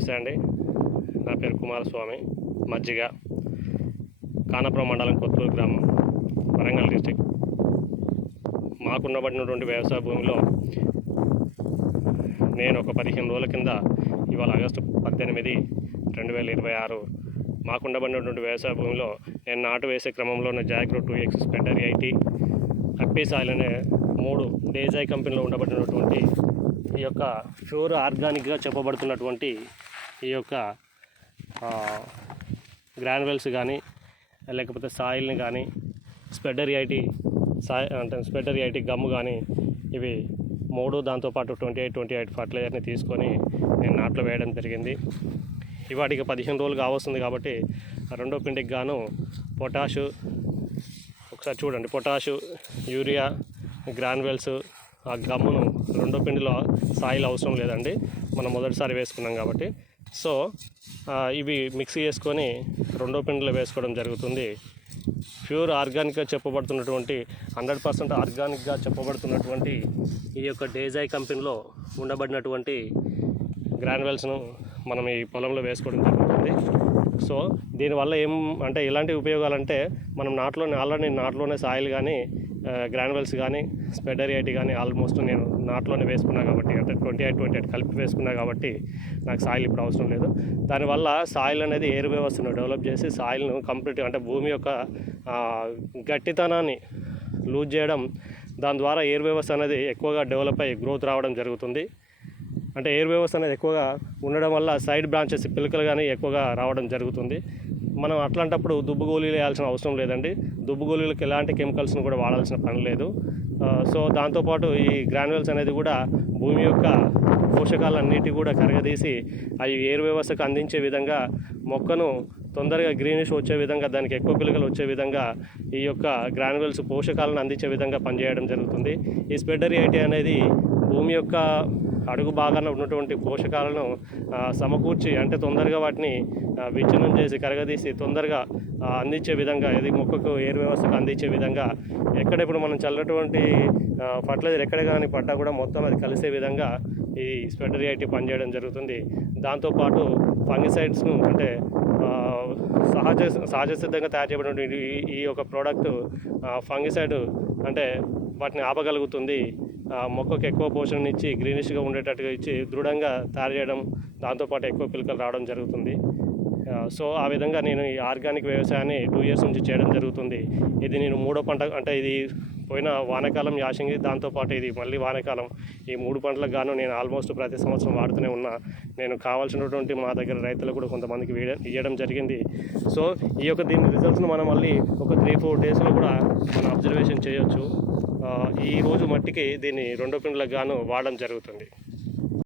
నమస్తే అండి. నా పేరు కుమారస్వామి. మజ్జిగ, ఖానాపురం మండలం, కొత్తూరు గ్రామం, వరంగల్ డిస్టిక్. మాకున్నబడినటువంటి వ్యవసాయ భూమిలో నేను ఒక 15 రోజుల కింద, ఇవాళ ఆగస్టు 18, 2026, మాకుండబడినటువంటి వ్యవసాయ భూమిలో నేను నాటు వేసే క్రమంలో జాగ్రో 2X, స్పెడర్ 80, హ్యాపీ సాయిల్ అనే 3 డేజై కంపెనీలో ఉండబడినటువంటి ఈ యొక్క ప్యూర్ ఆర్గానిక్గా చెప్పబడుతున్నటువంటి ఈ యొక్క గ్రాన్యువల్స్ కానీ, లేకపోతే సాయిల్ని కానీ, స్పెడర్ 80 గమ్ము కానీ, ఇవి 3, దాంతోపాటు 28 ఫర్టిలైజర్ని తీసుకొని నేను నాట్లో వేయడం జరిగింది. ఇవాటికి 15 రోజులు కావస్తుంది కాబట్టి రెండో పిండికి గాను పొటాషు, ఒకసారి చూడండి, పొటాషు, యూరియా, గ్రాన్యువల్స్, ఆ గమ్మును రెండో పిండిలో సాయిల్ అవసరం లేదండి, మనం మొదటిసారి వేసుకున్నాం కాబట్టి. సో ఇవి మిక్స్ చేసుకొని రెండో పిండిలో వేసుకోవడం జరుగుతుంది. ప్యూర్ ఆర్గానిక్గా చెప్పబడుతున్నటువంటి 100% ఆర్గానిక్గా చెప్పబడుతున్నటువంటి ఈ యొక్క డేజై కంపెనీలో ఉండబడినటువంటి గ్రాన్యువల్స్ను మనం ఈ పొలంలో వేసుకోవడం జరుగుతుంది. సో దీనివల్ల అంటే ఎలాంటి ఉపయోగాలంటే, మనం ఆల్రెడీ నాట్లోనే సాయిల్ కానీ, గ్రాన్యువల్స్ కానీ, స్పెడర్ 80 కానీ ఆల్మోస్ట్ నేను నాట్లోనే వేసుకున్నా కాబట్టి, అంటే 28 కలిపి వేసుకున్నా కాబట్టి నాకు సాయిల్ ఇప్పుడు అవసరం లేదు. దానివల్ల సాయిల్ అనేది ఎయిర్ వ్యవస్థను డెవలప్ చేసి సాయిల్ను కంప్లీట్గా, అంటే భూమి యొక్క గట్టితనాన్ని లూజ్ చేయడం, దాని ద్వారా ఎయిర్ వ్యవస్థ అనేది ఎక్కువగా డెవలప్ అయ్యి గ్రోత్ రావడం జరుగుతుంది. అంటే ఎయిర్ వ్యవస్థ అనేది ఎక్కువగా ఉండడం వల్ల సైడ్ బ్రాంచెస్, పిలకలు కానీ ఎక్కువగా రావడం జరుగుతుంది. మనం అట్లాంటప్పుడు దుబ్బు గోళీలు వేయాల్సిన అవసరం లేదండి. దుబ్బు గోళీలకు ఎలాంటి కెమికల్స్ను కూడా వాడాల్సిన పని లేదు. సో దాంతోపాటు ఈ గ్రాన్యువల్స్ అనేది కూడా భూమి యొక్క పోషకాలన్నిటి కూడా కరగదీసి అవి ఎయిర్ వ్యవస్థకు అందించే విధంగా, మొక్కను తొందరగా గ్రీనిష్ వచ్చే విధంగా, దానికి ఎక్కువ పిలకలు వచ్చే విధంగా ఈ యొక్క గ్రాన్యువల్స్ పోషకాలను అందించే విధంగా పనిచేయడం జరుగుతుంది. ఈ స్పెడర్ 80 అనేది భూమి యొక్క అడుగు భాగాన ఉన్నటువంటి పోషకాలను సమకూర్చి, అంటే తొందరగా వాటిని విచ్ఛిన్నం చేసి కరగదీసి తొందరగా అందించే విధంగా, ఇది మొక్కకు ఎయిర్ వ్యవస్థకు అందించే విధంగా, ఎక్కడెప్పుడు మనం చల్లటువంటి ఫర్టిలైజర్ ఎక్కడ కానీ పడ్డా కూడా మొత్తం అది కలిసే విధంగా ఈ స్పెడర్ 80 పనిచేయడం జరుగుతుంది. దాంతోపాటు ఫంగిసైడ్స్ను, అంటే సహజ సిద్ధంగా తయారు చేయబడినటువంటి ఈ యొక్క ప్రోడక్ట్ ఫంగిసైడ్, అంటే వాటిని ఆపగలుగుతుంది. మొక్కకు ఎక్కువ పోషణనిచ్చి గ్రీనిష్గా ఉండేటట్టుగా ఇచ్చి దృఢంగా తయారు చేయడం, దాంతోపాటు ఎక్కువ పిలకలు రావడం జరుగుతుంది. సో ఆ విధంగా నేను ఈ ఆర్గానిక్ వ్యవసాయాన్ని 2 years నుంచి చేయడం జరుగుతుంది. ఇది నేను 3వ పంట, అంటే ఇది పోయిన వానాకాలం యాసంగి, దాంతోపాటు ఇది మళ్ళీ వానాకాలం, ఈ 3 పంటలకు గాను నేను ఆల్మోస్ట్ ప్రతి సంవత్సరం వాడుతూనే ఉన్నా. నేను కావాల్సినటువంటి మా దగ్గర రైతులు కూడా కొంతమందికి ఇవ్వడం జరిగింది. సో దీని రిజల్ట్స్ను మనం మళ్ళీ ఒక 3-4 డేస్లో కూడా మనం అబ్జర్వేషన్ చేయొచ్చు. ఈ రోజు మట్టికి దీన్ని రెండో పిండిలకు గాను వాడడం జరుగుతుంది.